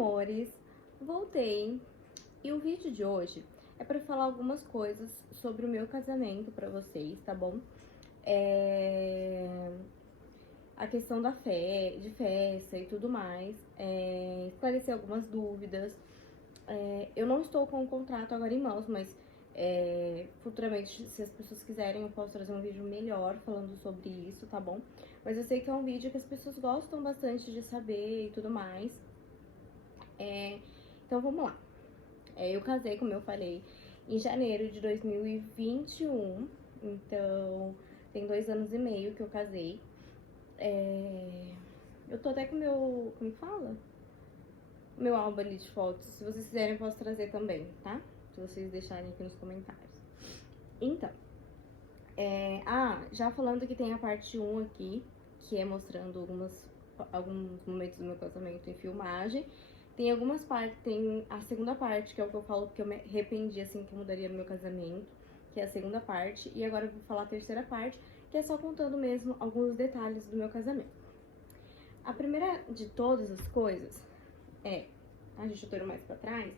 amores, voltei e o vídeo de hoje é pra falar algumas coisas sobre o meu casamento pra vocês, tá bom? A questão da de festa e tudo mais, esclarecer algumas dúvidas. Eu não estou com o contrato agora em mãos, mas futuramente, se as pessoas quiserem, eu posso trazer um vídeo melhor falando sobre isso, tá bom? Mas eu sei que é um vídeo que as pessoas gostam bastante de saber e tudo mais. Então vamos lá. Eu casei, como eu falei, em janeiro de 2021, então tem 2 anos e meio que eu casei. Eu tô até com o meu, como fala? Meu álbum ali de fotos, se vocês quiserem eu posso trazer também, tá? Se vocês deixarem aqui nos comentários. Então, já falando que tem a parte 1 aqui, que é mostrando alguns momentos do meu casamento em filmagem. Tem algumas partes, tem a segunda parte, que é o que eu falo que eu me arrependi, assim, que eu mudaria no meu casamento, que é a segunda parte. E agora eu vou falar a terceira parte, que é só contando mesmo alguns detalhes do meu casamento. A primeira de todas as coisas gente, eu tô indo mais pra trás,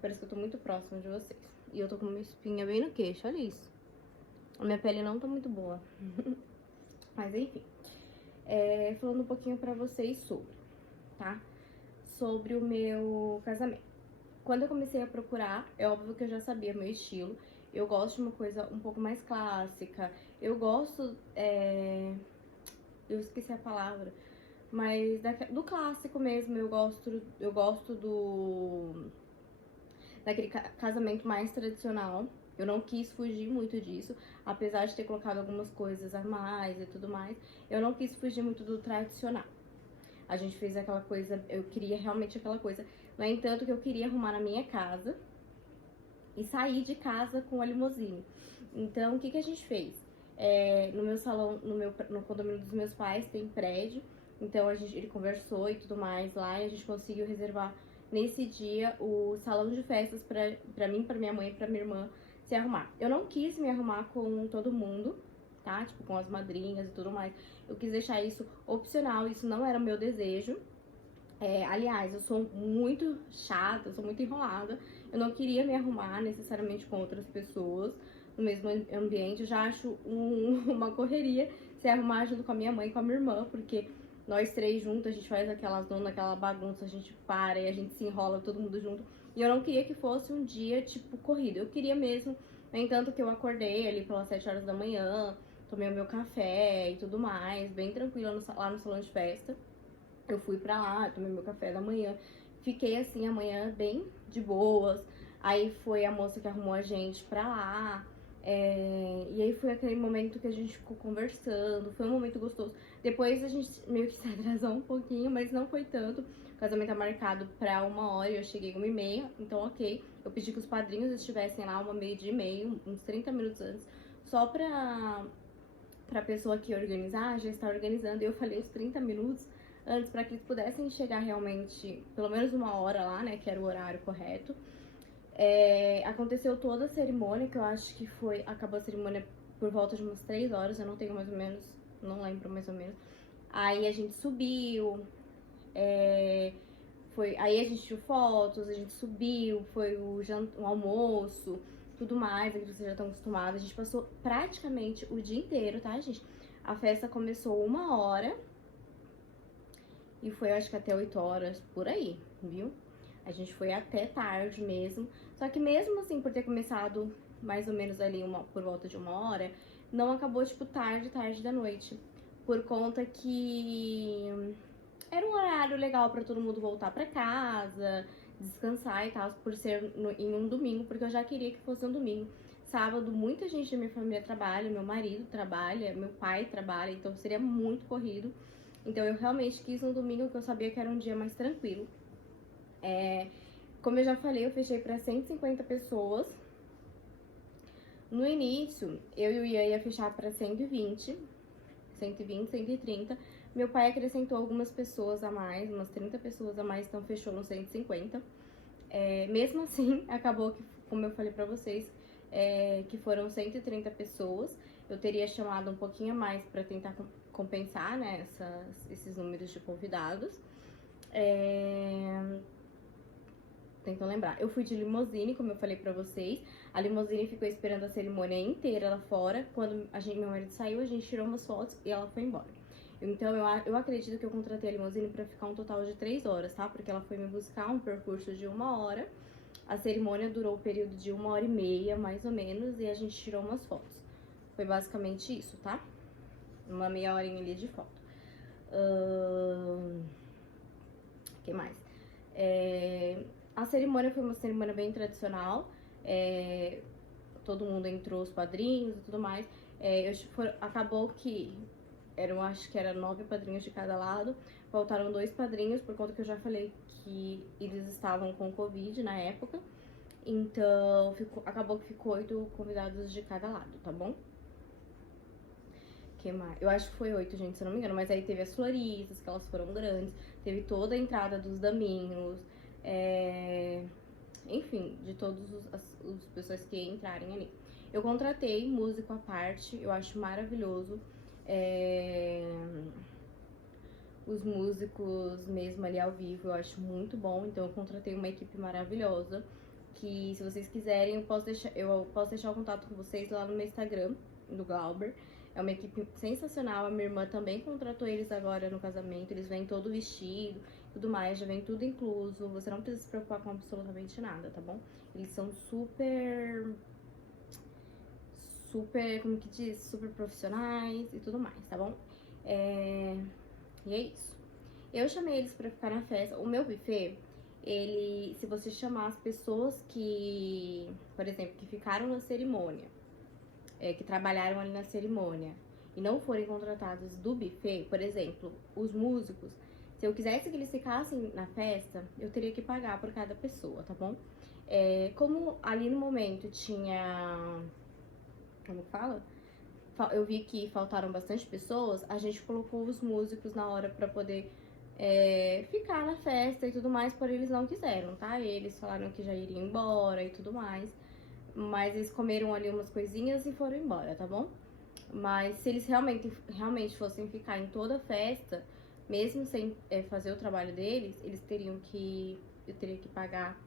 parece que eu tô muito próxima de vocês. E eu tô com uma espinha bem no queixo, olha isso. A minha pele não tá muito boa. Mas enfim, falando um pouquinho pra vocês sobre, tá? Sobre o meu casamento. Quando eu comecei a procurar, é óbvio que eu já sabia meu estilo. Eu gosto de uma coisa um pouco mais clássica. Eu gosto, eu esqueci a palavra, mas do clássico mesmo. Eu gosto daquele casamento mais tradicional. Eu não quis fugir muito disso, apesar de ter colocado algumas coisas a mais e tudo mais. Eu não quis fugir muito do tradicional. A gente fez aquela coisa, eu queria realmente aquela coisa. No entanto, que eu queria arrumar na minha casa e sair de casa com a limusine. Então, o que a gente fez? No meu salão, no condomínio dos meus pais, tem prédio. Então, ele conversou e tudo mais lá, e a gente conseguiu reservar nesse dia o salão de festas pra mim, pra minha mãe e pra minha irmã se arrumar. Eu não quis me arrumar com todo mundo, tá? Tipo, com as madrinhas e tudo mais. Eu quis deixar isso opcional, isso não era o meu desejo. Aliás, eu sou muito chata, eu sou muito enrolada. Eu não queria me arrumar necessariamente com outras pessoas no mesmo ambiente. Eu já acho uma correria se arrumar junto com a minha mãe e com a minha irmã, porque nós três juntos, a gente faz aquela bagunça, a gente para e a gente se enrola todo mundo junto. E eu não queria que fosse um dia, tipo, corrido. Eu queria mesmo, no entanto, que eu acordei ali pelas 7 horas da manhã, tomei o meu café e tudo mais, bem tranquila lá no salão de festa. Eu fui pra lá, tomei meu café da manhã, fiquei assim a manhã bem de boas. Aí foi a moça que arrumou a gente pra lá. E aí foi aquele momento que a gente ficou conversando, foi um momento gostoso. Depois a gente meio que se atrasou um pouquinho, mas não foi tanto. O casamento é marcado pra 1h e eu cheguei 1h30, então ok. Eu pedi que os padrinhos estivessem lá 1h30, uns 30 minutos antes, só pra pessoa que organizar, já estar organizando. E eu falei os 30 minutos antes pra que eles pudessem chegar realmente pelo menos 1 hora lá, né, que era o horário correto. Aconteceu toda a cerimônia, que eu acho que acabou a cerimônia por volta de umas 3 horas, eu não tenho mais ou menos, não lembro mais ou menos. Aí a gente subiu, aí a gente tirou fotos, a gente subiu, foi o almoço, tudo mais, que vocês já estão acostumados. A gente passou praticamente o dia inteiro, tá, gente? A festa começou 1 hora e foi, acho que até 8 horas, por aí, viu? A gente foi até tarde mesmo. Só que mesmo assim, por ter começado mais ou menos ali por volta de 1 hora, não acabou, tipo, tarde da noite. Por conta que era um horário legal pra todo mundo voltar pra casa, descansar e tal, por ser em um domingo, porque eu já queria que fosse um domingo. Sábado, muita gente da minha família trabalha, meu marido trabalha, meu pai trabalha, então seria muito corrido. Então eu realmente quis um domingo que eu sabia que era um dia mais tranquilo. Como eu já falei, eu fechei para 150 pessoas. No início, eu e o Ian ia fechar para 120, 130. Meu pai acrescentou algumas pessoas a mais, umas 30 pessoas a mais, então fechou nos 150. Mesmo assim, acabou que, como eu falei pra vocês, que foram 130 pessoas. Eu teria chamado um pouquinho a mais pra tentar compensar, né, esses números de convidados. tentando lembrar. Eu fui de limousine, como eu falei pra vocês. A limousine ficou esperando a cerimônia inteira lá fora. Quando meu marido saiu, a gente tirou umas fotos e ela foi embora. Então, eu acredito que eu contratei a limousine pra ficar um total de 3 horas, tá? Porque ela foi me buscar um percurso de 1 hora. A cerimônia durou o período de 1h30, mais ou menos, e a gente tirou umas fotos. Foi basicamente isso, tá? Uma meia horinha ali de foto. Que mais? A cerimônia foi uma cerimônia bem tradicional. Todo mundo entrou, os padrinhos e tudo mais. Acabou que acho que eram 9 padrinhos de cada lado. Faltaram 2 padrinhos, por conta que eu já falei que eles estavam com Covid na época. Então, acabou que ficou 8 convidados de cada lado, tá bom? Que mais? Eu acho que foi 8, gente, se eu não me engano. Mas aí teve as floristas, que elas foram grandes. Teve toda a entrada dos daminhos. Enfim, de todas as pessoas que entrarem ali. Eu contratei músico à parte, eu acho maravilhoso. Os músicos mesmo ali ao vivo, eu acho muito bom. Então eu contratei uma equipe maravilhosa. Que se vocês quiserem, eu posso deixar o contato com vocês lá no meu Instagram, do Glauber. É uma equipe sensacional. A minha irmã também contratou eles agora no casamento. Eles vêm todo vestido, tudo mais, já vem tudo incluso. Você não precisa se preocupar com absolutamente nada, tá bom? Eles são super, como que diz? Super profissionais e tudo mais, tá bom? E é isso. Eu chamei eles pra ficar na festa. O meu buffet, se você chamar as pessoas que, por exemplo, que ficaram na cerimônia, que trabalharam ali na cerimônia e não forem contratados do buffet, por exemplo, os músicos, se eu quisesse que eles ficassem na festa, eu teria que pagar por cada pessoa, tá bom? Como ali no momento tinha... Como fala? Eu vi que faltaram bastante pessoas, a gente colocou os músicos na hora pra poder ficar na festa e tudo mais, porém eles não quiseram, tá? Eles falaram que já iriam embora e tudo mais. Mas eles comeram ali umas coisinhas e foram embora, tá bom? Mas se eles realmente fossem ficar em toda a festa, mesmo sem fazer o trabalho deles, eu teria que pagar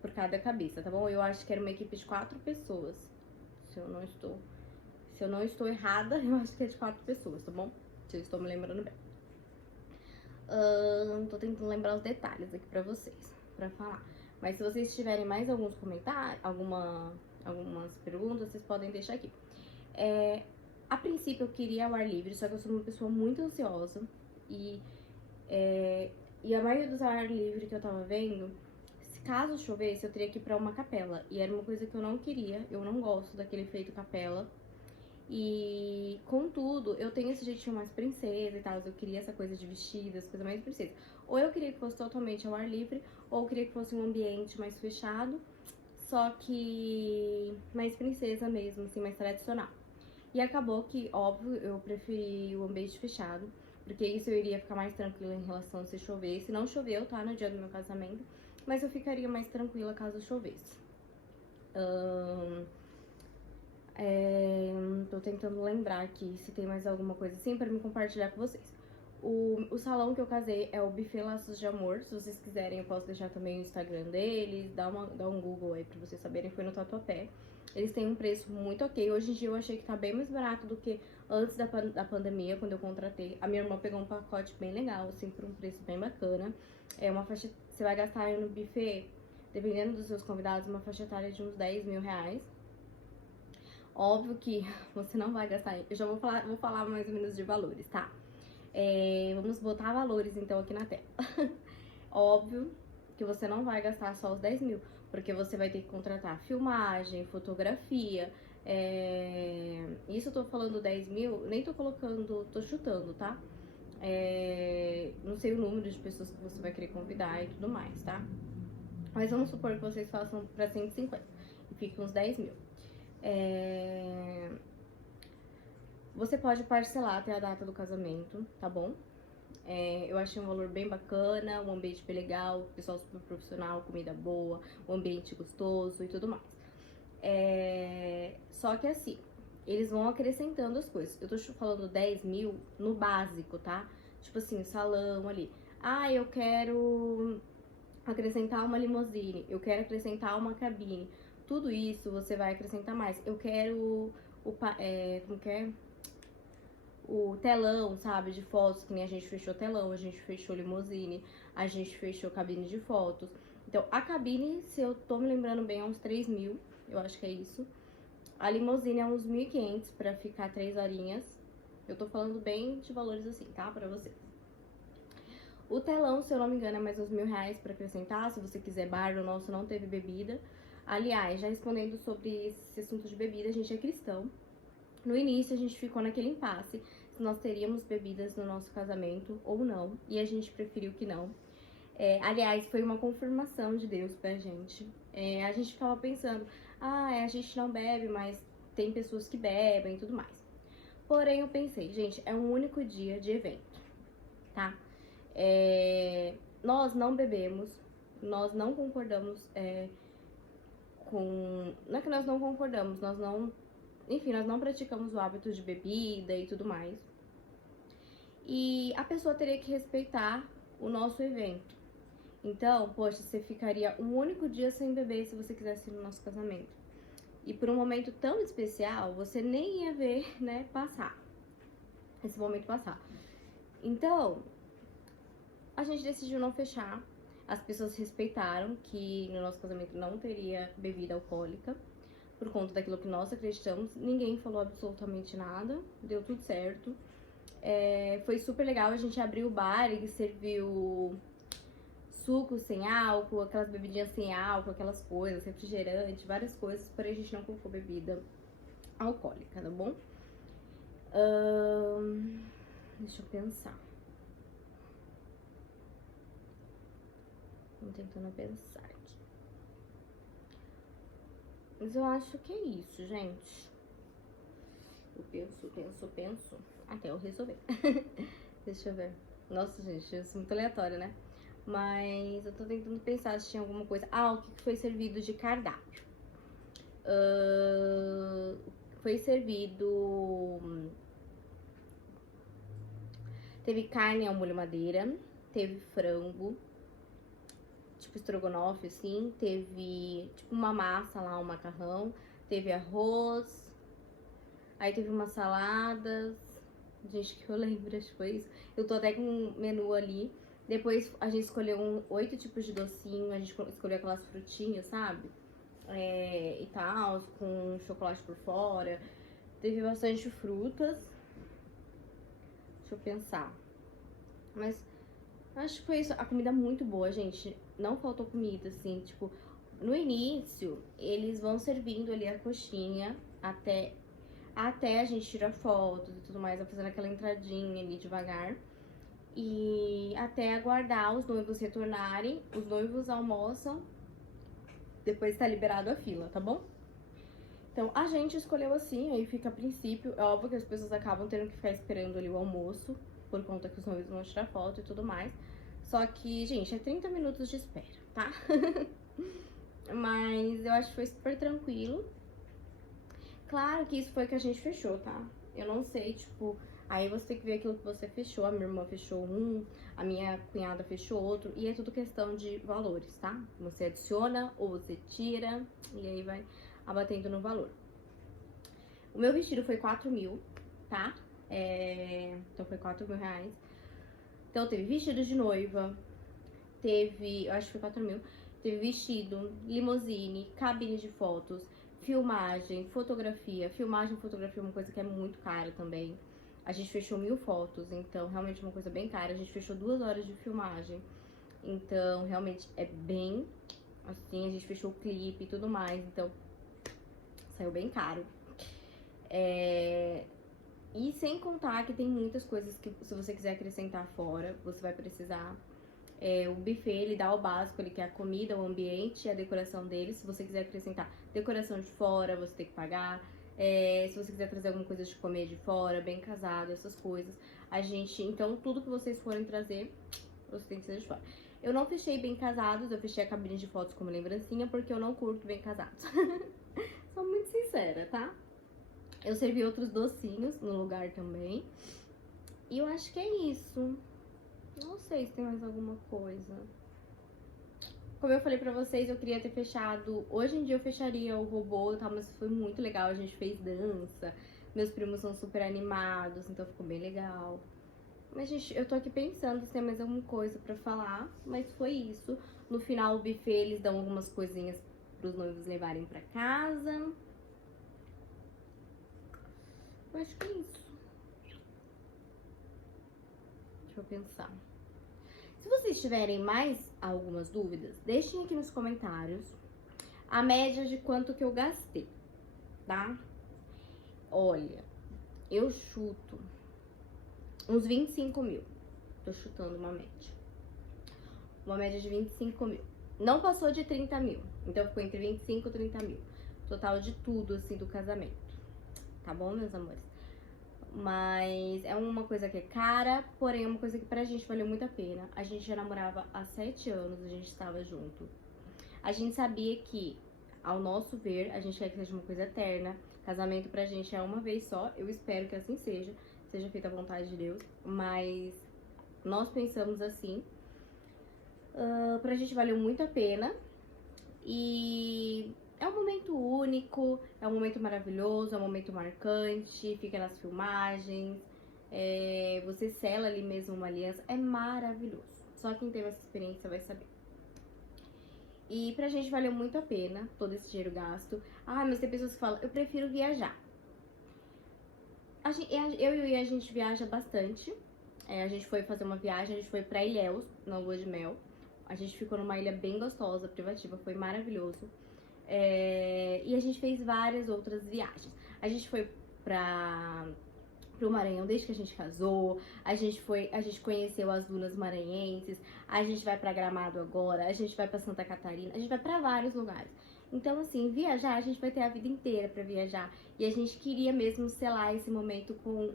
por cada cabeça, tá bom? Eu acho que era uma equipe de 4 pessoas, se eu não estou errada, eu acho que é de 4 pessoas, tá bom? Se eu estou me lembrando bem. Tô tentando lembrar os detalhes aqui pra vocês, pra falar. Mas se vocês tiverem mais alguns comentários, algumas perguntas, vocês podem deixar aqui. A princípio eu queria ao ar livre, só que eu sou uma pessoa muito ansiosa. E a maioria dos ar livre que eu tava vendo, se caso chovesse, eu teria que ir pra uma capela. E era uma coisa que eu não queria, eu não gosto daquele efeito capela. E, contudo, eu tenho esse jeitinho mais princesa e tal, eu queria essa coisa de vestido, essa coisa mais princesa. Ou eu queria que fosse totalmente ao ar livre, ou eu queria que fosse um ambiente mais fechado, só que mais princesa mesmo, assim, mais tradicional. E acabou que, óbvio, eu preferi o ambiente fechado, porque isso eu iria ficar mais tranquila em relação a se chover. Se não choveu, tá, no dia do meu casamento, mas eu ficaria mais tranquila caso chovesse. Tô tentando lembrar aqui se tem mais alguma coisa assim pra me compartilhar com vocês. O salão que eu casei é o Buffet Laços de Amor. Se vocês quiserem, eu posso deixar também o Instagram deles. Dá um Google aí pra vocês saberem. Foi no Tatuapé. Eles têm um preço muito ok. Hoje em dia eu achei que tá bem mais barato do que antes da pandemia, quando eu contratei. A minha irmã pegou um pacote bem legal, assim, por um preço bem bacana. Uma faixa... Você vai gastar aí no buffet, dependendo dos seus convidados, uma faixa etária de uns 10 mil reais. Óbvio que você não vai gastar... Eu já vou falar mais ou menos de valores, tá? Vamos botar valores, então, aqui na tela. Óbvio que você não vai gastar só os 10 mil, porque você vai ter que contratar filmagem, fotografia. Isso eu tô falando 10 mil, nem tô colocando, tô chutando, tá? Não sei o número de pessoas que você vai querer convidar e tudo mais, tá? Mas vamos supor que vocês façam pra 150 e fique uns 10 mil. Você pode parcelar até a data do casamento, tá bom? Eu achei um valor bem bacana, um ambiente bem legal, pessoal super profissional, comida boa, um ambiente gostoso e tudo mais. Só que assim, eles vão acrescentando as coisas. Eu tô falando 10 mil no básico, tá? Tipo assim, salão ali. Eu quero acrescentar uma limousine, eu quero acrescentar uma cabine. Tudo isso você vai acrescentar mais. Eu quero como que é? O telão, sabe, de fotos, que nem a gente fechou telão, a gente fechou limousine, a gente fechou cabine de fotos. Então, a cabine, se eu tô me lembrando bem, é uns 3 mil, eu acho que é isso. A limousine é uns 1.500 pra ficar 3 horinhas. Eu tô falando bem de valores assim, tá, pra vocês. O telão, se eu não me engano, é mais uns R$1.000 pra acrescentar, se você quiser bar, o nosso não teve bebida. Aliás, já respondendo sobre esse assunto de bebida, a gente é cristão. No início, a gente ficou naquele impasse se nós teríamos bebidas no nosso casamento ou não, e a gente preferiu que não. Aliás, foi uma confirmação de Deus pra gente. A gente ficava pensando, a gente não bebe, mas tem pessoas que bebem e tudo mais. Porém, eu pensei, gente, é um único dia de evento, tá? Nós não bebemos, nós não concordamos com... Não é que nós não concordamos, nós não... Enfim, nós não praticamos o hábito de bebida e tudo mais. E a pessoa teria que respeitar o nosso evento. Então, poxa, você ficaria um único dia sem beber se você quisesse ir no nosso casamento. E por um momento tão especial, você nem ia ver, né, passar. Esse momento passar. Então, a gente decidiu não fechar. As pessoas respeitaram que no nosso casamento não teria bebida alcoólica. Por conta daquilo que nós acreditamos. Ninguém falou absolutamente nada. Deu tudo certo. Foi super legal. A gente abriu o bar e serviu suco sem álcool, aquelas bebidinhas sem álcool, aquelas coisas, refrigerante, várias coisas, porém a gente não colocou bebida alcoólica, tá bom? Deixa eu pensar. Tô tentando pensar aqui. Mas eu acho que é isso, gente. Eu penso, até eu resolver. Deixa eu ver. Nossa, gente, isso é muito aleatório, né? Mas eu tô tentando pensar se tinha alguma coisa. O que foi servido de cardápio? Foi servido... Teve carne ao molho madeira, teve frango, tipo estrogonofe, assim. Teve, tipo, uma massa lá, um macarrão. Teve arroz. Aí teve umas saladas. Gente, que eu lembro, acho que foi isso. Eu tô até com um menu ali. Depois a gente escolheu 8 tipos de docinho, a gente escolheu aquelas frutinhas, sabe? E tal, com chocolate por fora. Teve bastante frutas. Deixa eu pensar. Mas acho que foi isso. A comida é muito boa, gente. Não faltou comida, assim, tipo... No início, eles vão servindo ali a coxinha até a gente tirar fotos e tudo mais, vai fazendo aquela entradinha ali devagar. E até aguardar os noivos retornarem, os noivos almoçam, depois tá liberado a fila, tá bom? Então, a gente escolheu assim, aí fica a princípio. É óbvio que as pessoas acabam tendo que ficar esperando ali o almoço, por conta que os noivos vão tirar foto e tudo mais. Só que, gente, é 30 minutos de espera, tá? Mas eu acho que foi super tranquilo. Claro que isso foi que a gente fechou, tá? Eu não sei, tipo... Aí você tem que ver aquilo que você fechou. A minha irmã fechou um, a minha cunhada fechou outro. E é tudo questão de valores, tá? Você adiciona ou você tira. E aí vai abatendo no valor. O meu vestido foi 4 mil, tá? Então foi 4 mil reais. Então teve vestido de noiva. Teve, eu acho que foi 4 mil. Teve vestido, limousine, cabine de fotos, filmagem, fotografia. Filmagem e fotografia é uma coisa que é muito cara também. A gente fechou 1.000 fotos, então realmente é uma coisa bem cara. A gente fechou 2 horas de filmagem, então realmente é bem assim. A gente fechou o clipe e tudo mais, então saiu bem caro. E sem contar que tem muitas coisas que, se você quiser acrescentar fora, você vai precisar. O buffet, ele dá o básico ali, que é a comida, o ambiente e a decoração dele. Se você quiser acrescentar decoração de fora, você tem que pagar. Se você quiser trazer alguma coisa de comer de fora, bem casado, essas coisas. Então, tudo que vocês forem trazer, você tem que ser de fora. Eu não fechei bem casados, eu fechei a cabine de fotos como lembrancinha, porque eu não curto bem casados. Sou muito sincera, tá? Eu servi outros docinhos no lugar também. E eu acho que é isso. Não sei se tem mais alguma coisa. Como eu falei pra vocês, eu queria ter fechado... Hoje em dia eu fecharia o robô e tal, mas foi muito legal. A gente fez dança, meus primos são super animados, então ficou bem legal. Mas, gente, eu tô aqui pensando se tem mais alguma coisa pra falar, mas foi isso. No final, o buffet, eles dão algumas coisinhas pros noivos levarem pra casa. Eu acho que é isso. Deixa eu pensar. Se vocês tiverem mais algumas dúvidas, deixem aqui nos comentários a média de quanto que eu gastei, tá? Olha, eu chuto uns 25 mil. Tô chutando uma média. Uma média de 25 mil. Não passou de 30 mil. Então ficou entre 25 e 30 mil. Total de tudo, assim, do casamento. Tá bom, meus amores? Mas é uma coisa que é cara, porém é uma coisa que pra gente valeu muito a pena. A gente já namorava há 7 anos, a gente estava junto. A gente sabia que, ao nosso ver, a gente quer que seja uma coisa eterna. Casamento pra gente é uma vez só, eu espero que assim seja feita a vontade de Deus. Mas nós pensamos assim. Pra gente valeu muito a pena. E é um momento único, é um momento maravilhoso, é um momento marcante, fica nas filmagens, você sela ali mesmo uma aliança, é maravilhoso. Só quem teve essa experiência vai saber. E pra gente valeu muito a pena todo esse dinheiro gasto. Ah, mas tem pessoas que falam, eu prefiro viajar. Eu e o Ian, a gente viaja bastante. A gente foi fazer uma viagem, a gente foi pra Ilhéus, na lua de mel. A gente ficou numa ilha bem gostosa, privativa, foi maravilhoso. E a gente fez várias outras viagens. A gente foi pro Maranhão desde que a gente casou. A gente conheceu as dunas maranhenses. A gente vai pra Gramado agora. A gente vai pra Santa Catarina. A gente vai pra vários lugares. Então, assim, viajar, a gente vai ter a vida inteira pra viajar. E a gente queria mesmo selar esse momento com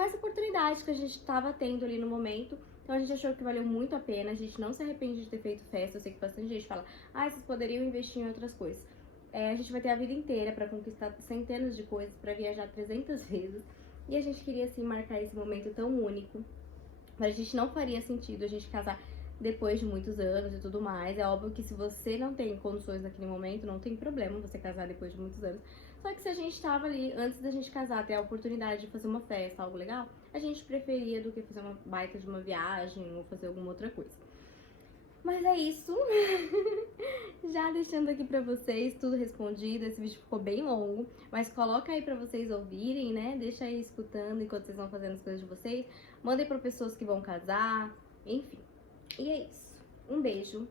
essa oportunidade que a gente tava tendo ali no momento. Então a gente achou que valeu muito a pena, a gente não se arrepende de ter feito festa. Eu sei que bastante gente fala, vocês poderiam investir em outras coisas. A gente vai ter a vida inteira pra conquistar centenas de coisas, pra viajar 300 vezes. E a gente queria, assim, marcar esse momento tão único. Mas a gente não faria sentido a gente casar depois de muitos anos e tudo mais. É óbvio que se você não tem condições naquele momento, não tem problema você casar depois de muitos anos. Só que se a gente tava ali, antes da gente casar, ter a oportunidade de fazer uma festa, algo legal, a gente preferia do que fazer uma baita de uma viagem ou fazer alguma outra coisa. Mas é isso. Já deixando aqui pra vocês tudo respondido. Esse vídeo ficou bem longo, mas coloca aí pra vocês ouvirem, né? Deixa aí escutando enquanto vocês vão fazendo as coisas de vocês. Mandem pra pessoas que vão casar, enfim. E é isso. Um beijo.